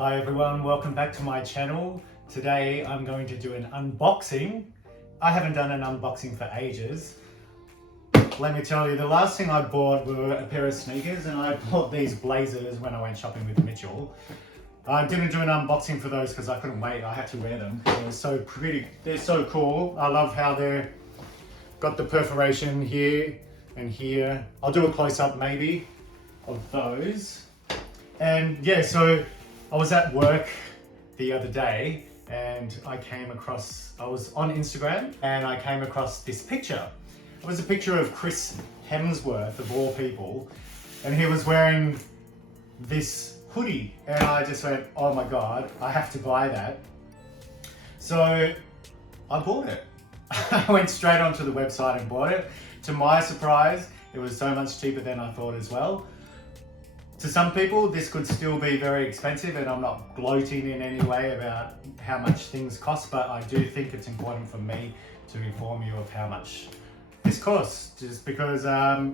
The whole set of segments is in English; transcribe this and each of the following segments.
Hi everyone, welcome back to my channel. Today I'm going to do an unboxing. I haven't done an unboxing for ages. Let me tell you, the last thing I bought were a pair of sneakers, and I bought these blazers when I went shopping with Mitchell. I didn't do an unboxing for those because I couldn't wait. I had to wear them. They're so pretty, they're so cool. I love how they're got the perforation here and here. I'll do a close-up maybe of those. And yeah, so I was at work the other day and I was on Instagram and I came across this picture. It was a picture of Chris Hemsworth, of all people, and he was wearing this hoodie, and I just went, oh my God, I have to buy that. So I bought it. I went straight onto the website and bought it. To my surprise, it was so much cheaper than I thought as well. To some people, this could still be very expensive, and I'm not gloating in any way about how much things cost, but I do think it's important for me to inform you of how much this costs, just because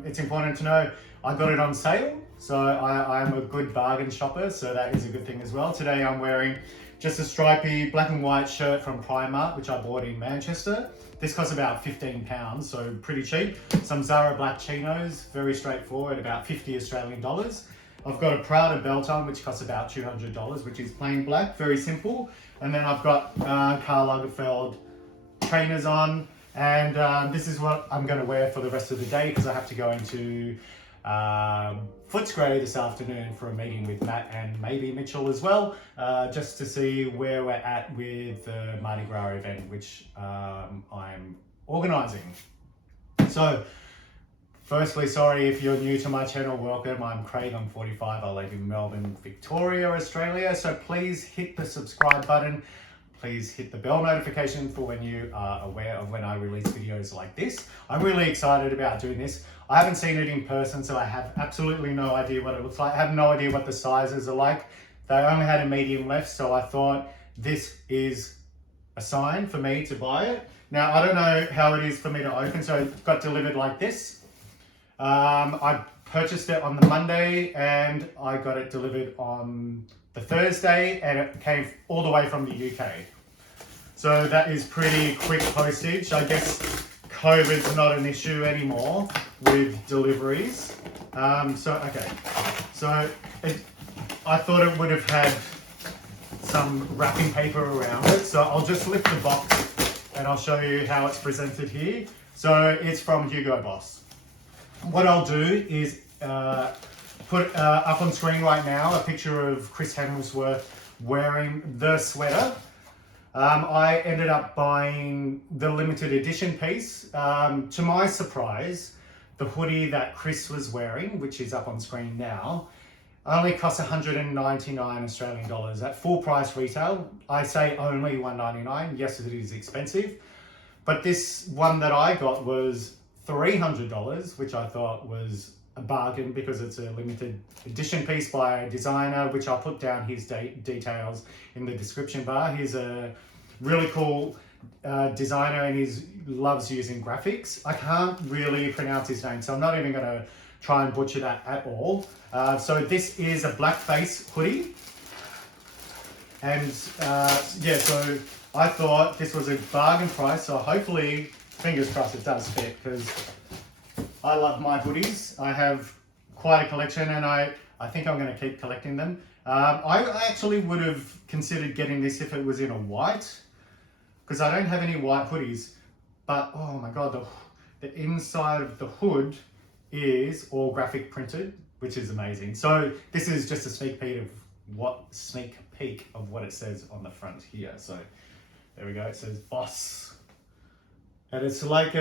it's important to know. I got it on sale, so I'm a good bargain shopper, so that is a good thing as well. Today I'm wearing just a stripy black and white shirt from Primark, which I bought in Manchester. This costs about £15, so pretty cheap. Some Zara black chinos, very straightforward, about 50 Australian dollars. I've got a Prada belt on, which costs about $200, which is plain black, very simple. And then I've got Karl Lagerfeld trainers on, and this is what I'm going to wear for the rest of the day because I have to go into Footscray this afternoon for a meeting with Matt and maybe Mitchell as well, just to see where we're at with the Mardi Gras event, which I'm organising. So, firstly, sorry if you're new to my channel, welcome. I'm Craig, I'm 45, I live in Melbourne, Victoria, Australia. So please hit the subscribe button. Please hit the bell notification for when you are aware of when I release videos like this. I'm really excited about doing this. I haven't seen it in person, so I have absolutely no idea what it looks like. I have no idea what the sizes are like. They only had a medium left, so I thought this is a sign for me to buy it. Now, I don't know how it is for me to open, so it got delivered like this. I purchased it on the Monday and I got it delivered on the Thursday, and it came all the way from the UK. So that is pretty quick postage. I guess COVID's not an issue anymore with deliveries. I thought it would have had some wrapping paper around it. So I'll just lift the box and I'll show you how it's presented here. So it's from Hugo Boss. What I'll do is put up on screen right now a picture of Chris Hemsworth wearing the sweater. I ended up buying the limited edition piece. To my surprise, the hoodie that Chris was wearing, which is up on screen now, only costs 199 Australian dollars at full price retail. I say only $199. Yes, it is expensive, but this one that I got was $300, which I thought was a bargain because it's a limited edition piece by a designer, which I'll put down his details in the description bar. He's a really cool designer and he loves using graphics. I can't really pronounce his name, so I'm not even going to try and butcher that at all. So this is a blackface hoodie. And yeah, so I thought this was a bargain price, so hopefully, fingers crossed, it does fit, because I love my hoodies. I have quite a collection and I think I'm going to keep collecting them. I actually would have considered getting this if it was in a white, because I don't have any white hoodies, but oh my God, the inside of the hood is all graphic printed, which is amazing. So this is just a sneak peek of what it says on the front here. So there we go, it says Boss. And it's like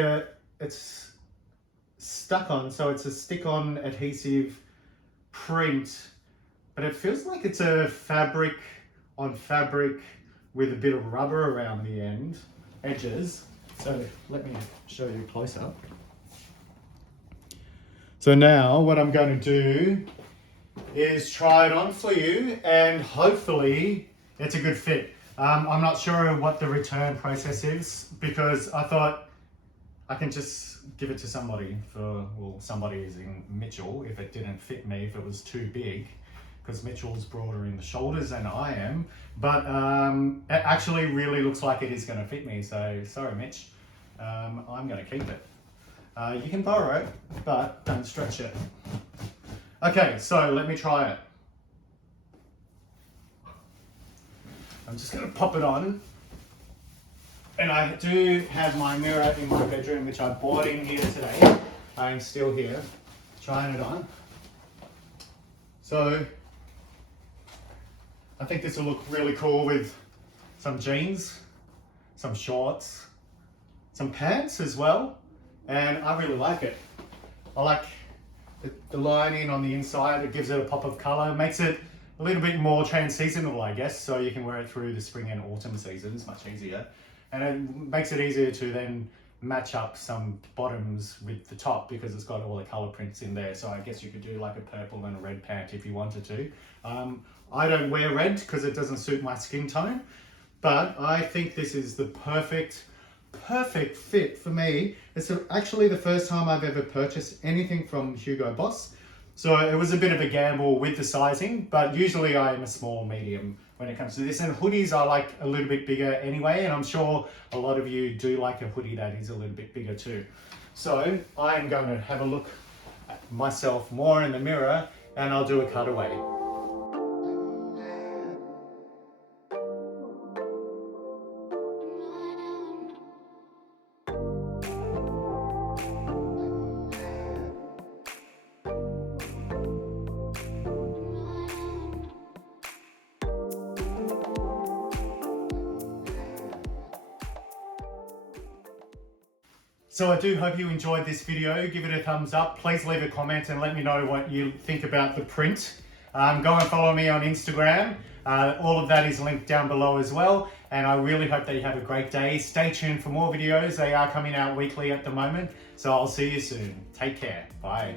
it's stuck on, so it's a stick-on adhesive print, but it feels like it's a fabric on fabric with a bit of rubber around the edges. So let me show you close up. So now what I'm going to do is try it on for you, and hopefully it's a good fit. I'm not sure what the return process is, because I thought I can just give it to somebody somebody is in Mitchell if it didn't fit me, if it was too big. because Mitchell's broader in the shoulders than I am, but it actually really looks like it is going to fit me, so sorry Mitch, I'm going to keep it. You can borrow it, but don't stretch it. Okay, so let me try it. I'm just going to pop it on. And I do have my mirror in my bedroom, which I bought in here today. I'm still here, trying it on. So, I think this will look really cool with some jeans, some shorts, some pants as well. And I really like it. I like the lining on the inside. It gives it a pop of color, makes it a little bit more trans-seasonal, I guess, so you can wear it through the spring and autumn seasons much easier. And it makes it easier to then match up some bottoms with the top because it's got all the color prints in there. So I guess you could do like a purple and a red pant if you wanted to. I don't wear red because it doesn't suit my skin tone, but I think this is the perfect fit for me. It's actually the first time I've ever purchased anything from Hugo Boss. So it was a bit of a gamble with the sizing, but usually I am a small medium when it comes to this. And hoodies I like a little bit bigger anyway, and I'm sure a lot of you do like a hoodie that is a little bit bigger too. So I am going to have a look at myself more in the mirror and I'll do a cutaway. So I do hope you enjoyed this video. Give it a thumbs up. Please leave a comment and let me know what you think about the print. Go and follow me on Instagram. All of that is linked down below as well. And I really hope that you have a great day. Stay tuned for more videos. They are coming out weekly at the moment. So I'll see you soon. Take care. Bye.